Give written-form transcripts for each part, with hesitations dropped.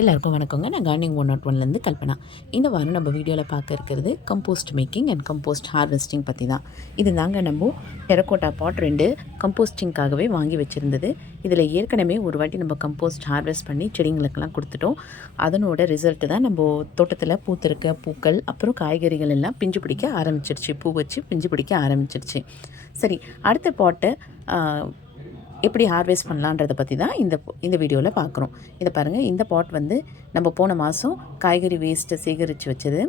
எல்லாருக்கும் வணக்கங்க. நான் கார்டனிங் 101லேருந்து கல்பனா. இந்த வாரம் நம்ம வீடியோவில் பார்க்க இருக்கிறது compost making and compost harvesting பற்றி தான். இது தாங்க நம்ம டெரக்கோட்டா பாட் 2 கம்போஸ்டிங்காகவே வாங்கி வச்சுருந்தது. இதில் ஏற்கனவே ஒரு வாட்டி நம்ம கம்போஸ்ட் ஹார்வெஸ்ட் பண்ணி செடிங்களுக்கெல்லாம் கொடுத்துட்டோம். அதனோட ரிசல்ட்டு தான் நம்ம தோட்டத்தில் பூத்திருக்க பூக்கள் அப்புறம் காய்கறிகள் எல்லாம் பிஞ்சு பிடிக்க ஆரம்பிச்சிருச்சு. பூ வச்சு பிஞ்சு பிடிக்க ஆரம்பிச்சிருச்சு. சரி, அடுத்த பாட்டை எப்படி ஹார்வெஸ்ட் பண்ணலான்றதை பற்றி தான் இந்த வீடியோவில் பார்க்குறோம். இதை பாருங்கள், இந்த பாட் வந்து நம்ம போன மாதம் காய்கறி வேஸ்ட்டை சேகரித்து வச்சது.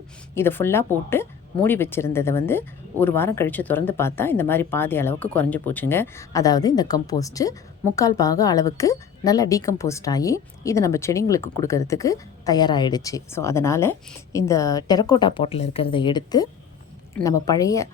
இதை ஃபுல்லாக போட்டு மூடி வச்சுருந்ததை வந்து ஒரு வாரம் கழித்து திறந்து பார்த்தா இந்த மாதிரி பாதி அளவுக்கு குறைஞ்சி போச்சுங்க. அதாவது இந்த கம்போஸ்ட்டு 3/4 பாக அளவுக்கு நல்லா டீகம்போஸ்ட் ஆகி இது நம்ம செடிங்களுக்கு கொடுக்கறதுக்கு தயாராகிடுச்சு. ஸோ அதனால் இந்த டெரக்கோட்டா பாட்டில் இருக்கிறத எடுத்து நம்ம பழைய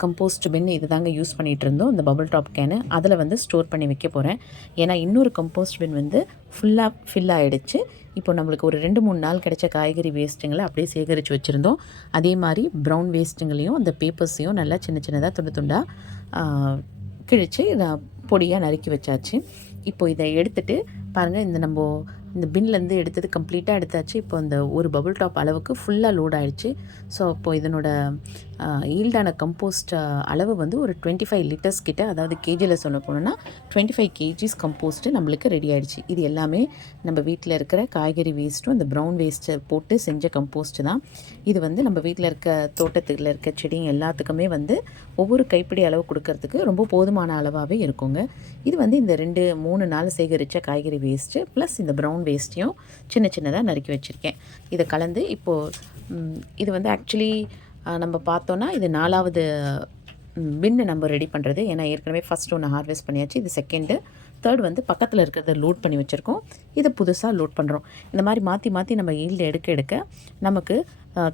கம்போஸ்ட் பின் இது தாங்க யூஸ் பண்ணிகிட்டு இருந்தோம், இந்த பபிள் டாப் கேனு. அதில் வந்து ஸ்டோர் பண்ணி வைக்க போகிறேன். ஏன்னா இன்னொரு கம்போஸ்ட் பின் வந்து ஃபுல்லாக ஃபில் ஆகிடுச்சு. இப்போ நம்மளுக்கு ஒரு 2-3 நாள் கிடைச்ச காய்கறி வேஸ்ட்டுங்களை அப்படியே சேகரித்து வச்சுருந்தோம். அதே மாதிரி ப்ரௌன் வேஸ்ட்டுங்களையும் அந்த பேப்பர்ஸையும் நல்லா சின்ன சின்னதாக துண்டாக கிழித்து பொடியாக நறுக்கி வச்சாச்சு. இப்போ இதை எடுத்துகிட்டு பாருங்கள், இந்த பின்லேருந்து எடுத்தது கம்ப்ளீட்டாக எடுத்தாச்சு. இப்போ இந்த ஒரு பபுள் டாப் அளவுக்கு ஃபுல்லாக லோட் ஆகிடுச்சு. ஸோ இப்போது இதனோட ஈல்டான கம்போஸ்ட் அளவு வந்து ஒரு 25 லிட்டர்ஸ் கிட்ட, அதாவது கேஜியில் சொல்ல போனோன்னா 25 கேஜிஸ் கம்போஸ்ட்டு நம்மளுக்கு ரெடி ஆகிடுச்சு. இது எல்லாமே நம்ம வீட்டில் இருக்கிற காய்கறி வேஸ்ட்டும் அந்த ப்ரௌன் வேஸ்ட்டை போட்டு செஞ்ச கம்போஸ்ட்டு தான். இது வந்து நம்ம வீட்டில் இருக்க தோட்டத்தில் இருக்க செடிங்க எல்லாத்துக்குமே வந்து ஒவ்வொரு கைப்பிடி அளவு கொடுக்கறதுக்கு ரொம்ப போதுமான அளவாகவே இருக்குங்க. இது வந்து இந்த 2-3 நாள் சேகரித்த காய்கறி வேஸ்ட்டு ப்ளஸ் இந்த ப்ரௌன் வேஸ்ட்டையும் சின்ன சின்னதாக நறுக்கி வச்சுருக்கேன். இதை கலந்து இப்போது இது வந்து ஆக்சுவலி நம்ம பார்த்தோன்னா இது 4வது பின்னு நம்ம ரெடி பண்ணுறது. ஏன்னா ஏற்கனவே ஃபஸ்ட் ஒன்று ஹார்வெஸ்ட் பண்ணியாச்சு, இது செகண்டு. தேர்ட் வந்து பக்கத்தில் இருக்கிறத லோட் பண்ணி வச்சுருக்கோம், இதை புதுசாக லோட் பண்ணுறோம். இந்த மாதிரி மாற்றி மாற்றி நம்ம ஈல்டு எடுக்க நமக்கு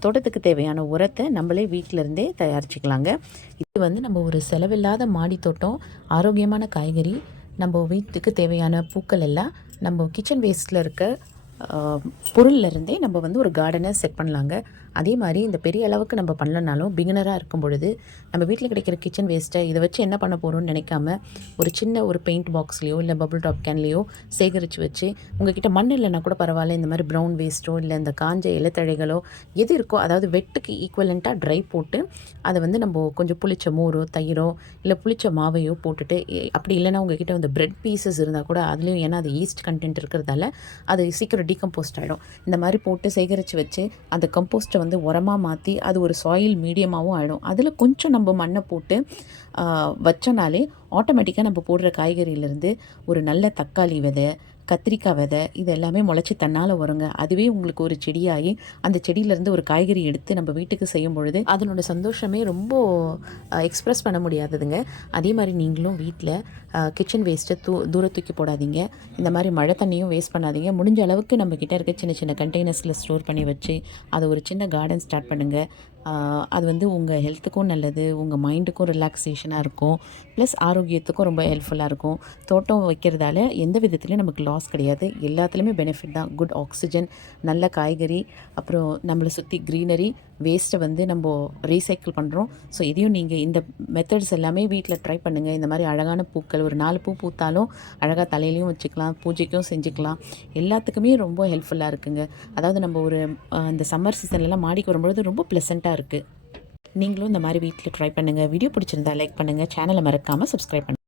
தோட்டத்துக்கு தேவையான உரத்தை நம்மளே வீட்டிலருந்தே தயாரிச்சுக்கலாங்க. இது வந்து நம்ம ஒரு செலவில்லாத மாடி தோட்டம், ஆரோக்கியமான காய்கறி, நம்ம வீட்டுக்கு தேவையான பூக்கள் எல்லாம் நம்ம கிச்சன் வேஸ்ட்டில் இருக்க பொருள்லேருந்தே நம்ம வந்து ஒரு கார்டனை செட் பண்ணலாங்க. அதே மாதிரி இந்த பெரிய அளவுக்கு நம்ம பண்ணலனாலும் பிகினராக இருக்கும் பொழுது நம்ம வீட்டில் கிடைக்கிற கிச்சன் வேஸ்ட்டை இதை வச்சு என்ன பண்ண போகிறோம்னு நினைக்காம ஒரு சின்ன ஒரு பெயிண்ட் பாக்ஸ்லேயோ இல்லை பபுள் டாப் கேன்லேயோ சேகரித்து வச்சு, உங்ககிட்ட மண் இல்லைன்னா கூட பரவாயில்ல, இந்த மாதிரி ப்ரௌன் வேஸ்ட்டோ இல்லை இந்த காஞ்ச இலைத்தழைகளோ எது இருக்கோ, அதாவது வெட்டுக்கு ஈக்குவலண்ட்டாக ட்ரை போட்டு அதை வந்து நம்ம கொஞ்சம் புளிச்ச மோரோ தயிரோ இல்லை புளிச்ச மாவையோ போட்டுட்டு, அப்படி இல்லைன்னா உங்ககிட்ட வந்து பிரெட் பீசஸ் இருந்தால் கூட அதுலேயும், ஏன்னா அது ஈஸ்ட் கண்டென்ட் இருக்கிறதால அது சீக்கிரம் டீகம்போஸ்ட் ஆகிடும். இந்த மாதிரி போட்டு சேகரித்து வச்சு அந்த கம்போஸ்ட்டை வந்து உரமாக மாற்றி அது ஒரு சாயில் மீடியமாகவும் ஆகிடும். அதில் கொஞ்சம் நம்ம மண்ணை போட்டு வச்சோனாலே ஆட்டோமேட்டிக்காக நம்ம போடுற காய்கறியிலேருந்து ஒரு நல்ல தக்காளி விதை, கத்திரிக்காய் விதை, இது எல்லாமே முளைச்சி தன்னால் வருங்க. அதுவே உங்களுக்கு ஒரு செடியாகி அந்த செடியிலேருந்து ஒரு காய்கறி எடுத்து நம்ம வீட்டுக்கு செய்யும் பொழுது அதனோட சந்தோஷமே ரொம்ப எக்ஸ்ப்ரெஸ் பண்ண முடியாததுங்க. அதே மாதிரி நீங்களும் வீட்டில் கிச்சன் வேஸ்ட்டை தூர தூக்கி போடாதீங்க. இந்த மாதிரி மழை தண்ணியும் வேஸ்ட் பண்ணாதீங்க. முடிஞ்ச அளவுக்கு நம்மக்கிட்ட இருக்க சின்ன சின்ன கண்டெய்னர்ஸில் ஸ்டோர் பண்ணி வச்சு அதை ஒரு சின்ன கார்டன் ஸ்டார்ட் பண்ணுங்கள். அது வந்து உங்கள் ஹெல்த்துக்கும் நல்லது, உங்கள் மைண்டுக்கும் ரிலாக்ஸேஷனாக இருக்கும், ப்ளஸ் ஆரோக்கியத்துக்கும் ரொம்ப ஹெல்ப்ஃபுல்லாக இருக்கும். தோட்டம் வைக்கிறதால எந்த விதத்துலையும் நமக்கு லாஸ் கிடையாது, எல்லாத்துலேயுமே பெனிஃபிட் தான். குட் ஆக்சிஜன், நல்ல காய்கறி, அப்புறம் நம்மளை சுற்றி க்ரீனரி, வேஸ்ட்டை வந்து நம்ம ரீசைக்கிள் பண்ணுறோம். ஸோ இதையும் நீங்கள் இந்த மெத்தட்ஸ் எல்லாமே வீட்டில் ட்ரை பண்ணுங்கள். இந்த மாதிரி அழகான பூக்கள் ஒரு 4 பூ பூத்தாலும் அழகாக தலையிலையும் வச்சுக்கலாம், பூஜைக்கும் செஞ்சுக்கலாம், எல்லாத்துக்குமே ரொம்ப ஹெல்ப்ஃபுல்லாக இருக்குங்க. அதாவது நம்ம ஒரு இந்த சம்மர் சீசன்லலாம் மாடிக்கு வரும்பொழுது ரொம்ப ப்ளசண்ட்டாக இருக்குது. நீங்களும் இந்த மாதிரி வீட்டில் ட்ரை பண்ணுங்கள். வீடியோ பிடிச்சிருந்தா லைக் பண்ணுங்கள், சேனலை மறக்காமல் சப்ஸ்கிரைப் பண்ணுங்கள்.